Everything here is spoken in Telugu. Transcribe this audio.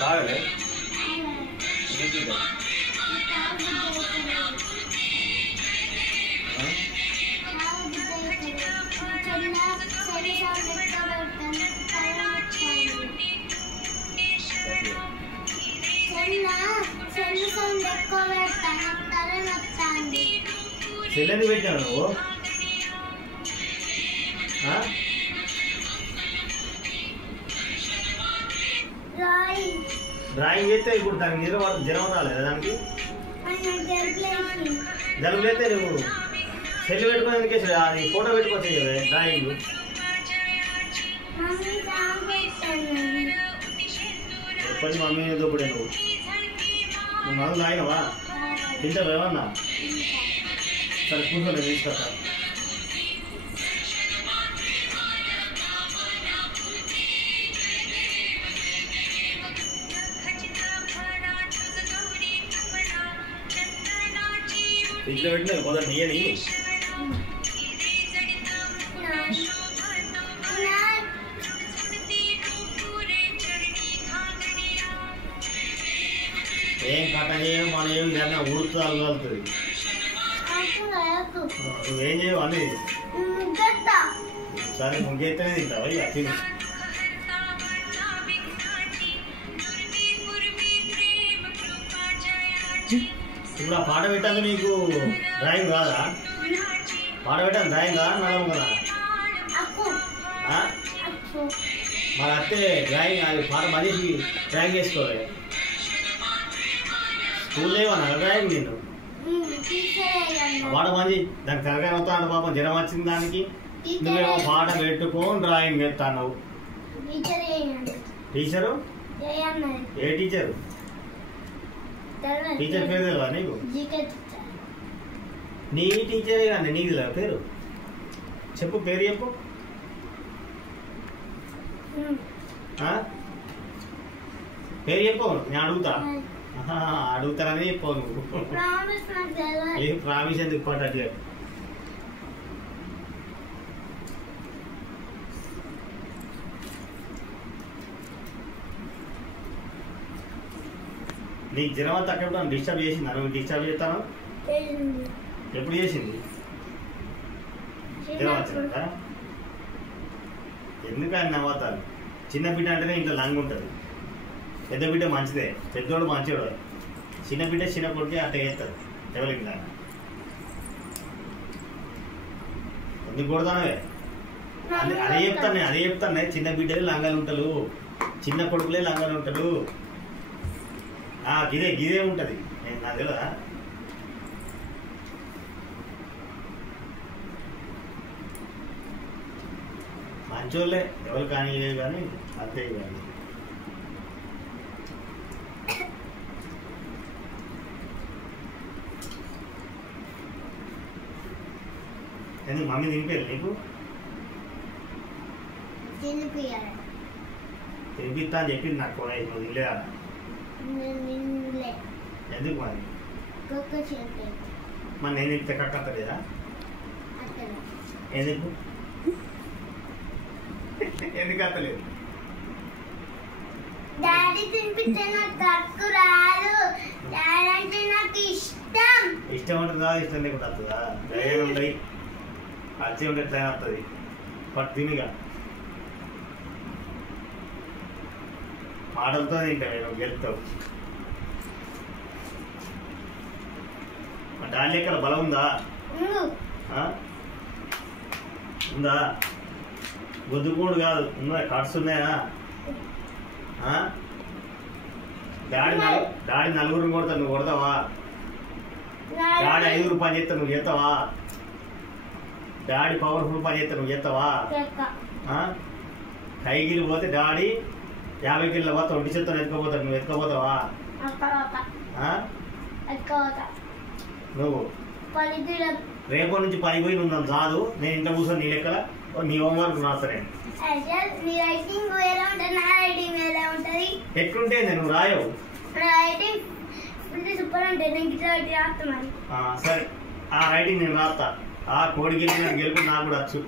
తాగలే చెల్లెని పెట్టావు నువ్వు డ్రాయింగ్ చేస్తే ఇప్పుడు దానికి జ్వరం రాలేదా దానికి జలుబు అయితే నువ్వు సెల్ పెట్టుకోవడానికి అది ఫోటో పెట్టుకోవచ్చు కదా డ్రాయింగ్ ఎప్పటి మమ్మీ దొప్పుడే నువ్వు మందులు తాగినవా తింటావు ఏమన్నా సరే కూర్చోండి తీసుకొస్తా ఫ్రిడ్జ్లో పెట్టిన కొందరు నీయని ఏం కట్ట చేయడం మన ఏమి కన్నా ఊడుతుంది అలగలుగుతుంది నువ్వేం చేయవు అని సరే ముగ్గెత్తనే తింటావా ఇక తిని ఇప్పుడు ఆ పాట పెట్టాక నీకు డ్రాయింగ్ కాదా పాట పెట్టాను డ్రాయింగ్ కాదా నడము కదా మరి అత్తే డ్రాయింగ్ అది పాట మనిషి డ్రాయింగ్ వేసుకోవాలి స్కూల్లో ఏమన్నా డ్రాయింగ్ నేను పాట మంచి దానికి తరగతి వస్తా అంటే పాపం జ్వరం వచ్చింది దానికి నువ్వేమో పాట పెట్టుకొని డ్రాయింగ్ వేస్తాను టీచరు ఏ టీచరు టీచర్ పేరు తెలియదా నీకు నీ టీచరే కానీ నీకు తెలియదా పేరు చెప్పు పేరు చెప్పు పేరు చెప్పు నేను అడుగుతా అడుగుతానని చెప్పు నువ్వు ఏం ప్రామిస్ ఎందుకు పడ్డట్టుగా నీకు జ్వరం అంతా అక్కడ డిస్టర్బ్ చేసిందా నువ్వు డిస్టర్బ్ చేస్తాను ఎప్పుడు చేసింది జ్వరం వచ్చిందా ఎందుకని నవ్వుతారు చిన్న బిడ్డ అంటేనే ఇంట్లో లంగ్ ఉంటుంది పెద్ద బిడ్డ మంచిదే పెద్దోడు మంచివాడు చిన్న బిడ్డ చిన్న కొడుకు అట్ట చేస్తారు ఎవరికి దాన్ని ఎందుకు కొడతానవే అదే చెప్తాను చిన్న బిడ్డలే లంగాలు ఉంటారు చిన్న కొడుకులే లంగాలు ఉంటారు గిదే ఉంటుంది నాకు తెలియదా మంచోళ్ళే ఎవరు కానీ కానీ అంతే కానీ ఎందుకు మమ్మీ తినిపోయారు నీకు తినిపిస్తా అని చెప్పింది నాకు నువ్వు తినలేదా ఎందుకు మరి మరి నేను తింటే కక్కలేదా ఎందుకు ఎందుకు అత్తలేదు డాడీ తినిపిస్తే నాకు కక్కు రాదు డాడీ అంటే నాకు ఇష్టం ఇష్టం ఉంటుందా ఇష్టం లేకుండా వస్తుందా ధైర్యం ఉంటాయి అచ్చి ఉంటే ఎట్లా వస్తుంది పట్టు తినిగా మాటలతో తింటా నేను గెలుతావు డాడీ ఎక్కడ బలం ఉందా ఉందా గుద్దుకోడు కాదు ఉన్నాయా కార్డ్స్ ఉన్నాయా డాడీ నలుగురిని కొడతా నువ్వు కొడతావా డాడీ 5 రూపాయలు చేస్తా నువ్వు చేస్తావా డాడీ పవర్ఫుల్ పని చేస్తా నువ్వు చేస్తావా కైగిలి పోతే డాడీ 50 కిలో పోతా 20 చెత్తను ఎత్తుకోపోతాడు నువ్వు ఎత్తుకోపోతావా నువ్వు రేపటి నుంచి పని పోయి నువ్వు నన్ను చాలు నేను ఇంట్లో కూర్చొని నీ లెక్కల నీ హోంవర్క్ రాస్తాను ఎట్లుంటే నువ్వు రాయవు సరే ఆ రైటింగ్ నేను రాస్తా ఆ కోడికి గెలుపు నాకు కూడా వచ్చు